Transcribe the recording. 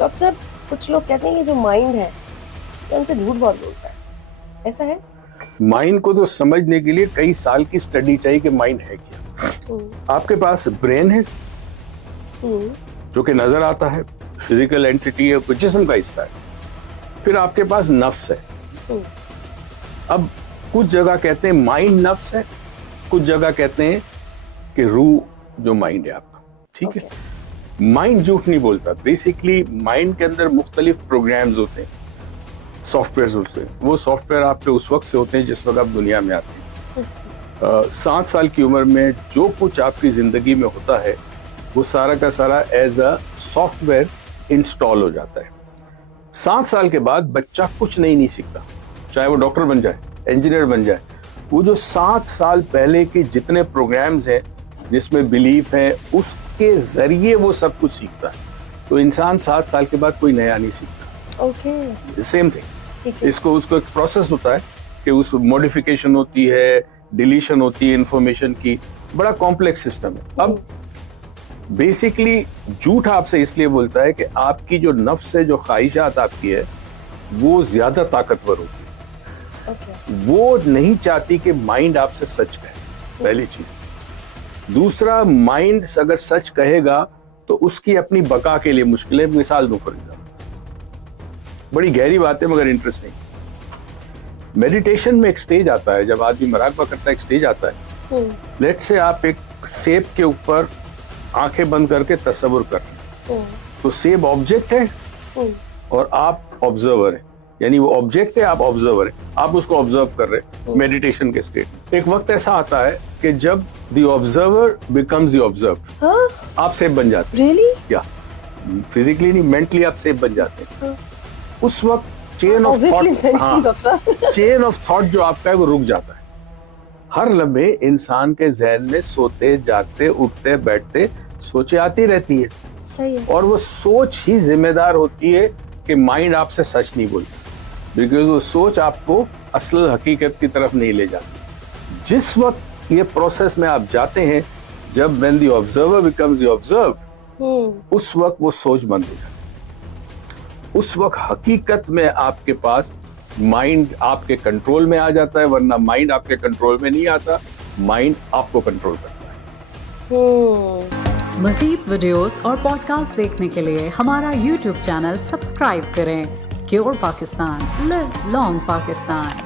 Doctor साहब, कुछ लोग कहते हैं ये जो माइंड है ये हमसे झूठ बहुत बोलता है, ऐसा है? माइंड को तो समझने के लिए कई साल की स्टडी चाहिए कि माइंड है क्या। आपके पास ब्रेन है जो कि नजर आता है, फिजिकल एंटिटी है, कुछ जिस्म का हिस्सा है। फिर आपके पास नफ्स है। अब कुछ जगह कहते हैं माइंड नफ्स है, कुछ जगह कहते हैं कि रूह जो माइंड है आपका, ठीक है। माइंड झूठ नहीं बोलता। बेसिकली माइंड के अंदर मुख्तलिफ प्रोग्राम्स होते हैं, सॉफ्टवेयर होते हैं। वो सॉफ्टवेयर आपके उस वक्त से होते हैं जिस वक्त आप दुनिया में आते हैं। 7 साल की उम्र में जो कुछ आपकी जिंदगी में होता है वो सारा का सारा एज अ सॉफ्टवेयर इंस्टॉल हो जाता है। 7 साल के बाद बच्चा कुछ नहीं सीखता, चाहे वो डॉक्टर बन जाए, इंजीनियर बन जाए। वो जो 7 साल पहले के जितने प्रोग्राम्स हैं जिसमें बिलीफ है, उसके जरिए वो सब कुछ सीखता है। तो इंसान 7 साल के बाद कोई नया नहीं सीखता। Okay, same thing. इसको उसको एक प्रोसेस होता है कि उस मॉडिफिकेशन होती है, डिलीशन होती है इंफॉर्मेशन की, बड़ा कॉम्प्लेक्स सिस्टम है। अब बेसिकली झूठ आपसे इसलिए बोलता है कि आपकी जो नफ्स है, जो ख्वाहिशात आपकी है, वो ज्यादा ताकतवर होती है। वो नहीं चाहती कि माइंड आपसे सच कहे, पहली चीज। दूसरा, माइंड अगर सच कहेगा तो उसकी अपनी बका के लिए मुश्किल है। मिसाल दूं फॉर एग्जाम्पल, बड़ी गहरी बात है मगर इंटरेस्टिंग। मेडिटेशन में एक स्टेज आता है, जब आदमी मुराकबा करता है, एक स्टेज आता है। लेट्स से आप एक सेब के ऊपर आंखें बंद करके तस्वुर कर रहे हैं, तो सेब ऑब्जेक्ट है और आप ऑब्जर्वर है, यानी वो ऑब्जेक्ट है, आप ऑब्जर्वर है, आप उसको ऑब्जर्व कर रहे हैं मेडिटेशन के स्टेट। एक वक्त ऐसा आता है कि जब the observer becomes the observed, आप सेब बन जाते हैं। रियली? या फिजिकली नहीं, मेंटली आप सेब बन जाते हैं। उस वक्त chain of thought, chain of thought जो आपका है वो रुक जाता है। हर लम्हे इंसान के जहन में सोते जागते उठते बैठते सोचे आती रहती है। सही है। और वो सोच ही जिम्मेदार होती है कि माइंड आपसे सच नहीं बोलता, बिकॉज वो सोच आपको असल हकीकत की तरफ नहीं ले जाती। जिस वक्त ये प्रोसेस में आप जाते हैं, जब when the observer becomes the observed, उस वक्त वो सोच बंद हो जाती है। उस वक्त हकीकत में आपके पास माइंड आपके कंट्रोल में आ जाता है, वरना माइंड आपके कंट्रोल में नहीं आता, माइंड आपको कंट्रोल करता है। मज़ीद वीडियोस और पॉडकास्ट देखने के लिए हमारा YouTube चैनल सब्सक्राइब करें। Cure Pakistan, live long Pakistan.